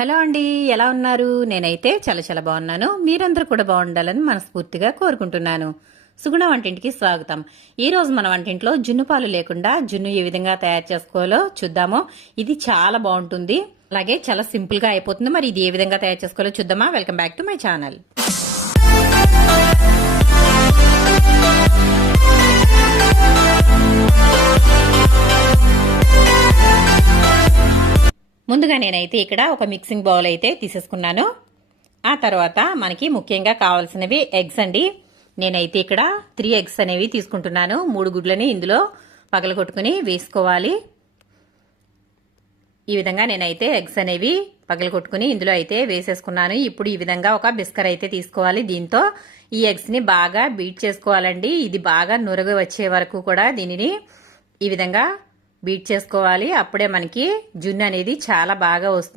Hello అండి, ఎలా ఉన్నారు? నేనైతే చాలా చాలా బాగున్నాను. మీరందరూ కూడా బాగుండాలని మనస్ఫూర్తిగా కోరుకుంటున్నాను. సుగుణ వంటింటికి స్వాగతం. ఈ రోజు మన వంటింట్లో జున్ను పాలు లేకుండా జున్ను ఏ విధంగా తయారు చేసుకోవాలో చూద్దాము. ఇది చాలా బాగుంటుంది, అలాగే చాలా సింపుల్ గా అయిపోతుంది. మరి ఇది ఏ విధంగా తయారు చేసుకోవాలో చూద్దామా? Welcome back to my channel. ముందుగా నేనైతే ఇక్కడ ఒక మిక్సింగ్ బౌల్ అయితే తీసేసుకున్నాను. ఆ తర్వాత మనకి ముఖ్యంగా కావాల్సినవి ఎగ్స్ అండి. నేనైతే ఇక్కడ 3 ఎగ్స్ అనేవి తీసుకుంటున్నాను. 3 గుడ్లని ఇందులో పగలగొట్టుకుని వేసుకోవాలి. ఈ విధంగా నేనైతే ఎగ్స్ అనేవి పగలగొట్టుకుని ఇందులో అయితే వేసేసుకున్నాను. ఇప్పుడు ఈ విధంగా ఒక బిస్కర్ అయితే తీసుకోవాలి. దీంతో ఈ ఎగ్స్ ని బాగా బీట్ చేసుకోవాలండి. ఇది బాగా నురగ వచ్చే వరకు కూడా దీనిని ఈ విధంగా బీట్ చేసుకోవాలి. అప్పుడే మనకి జున్ను అనేది చాలా బాగా వస్తుంది.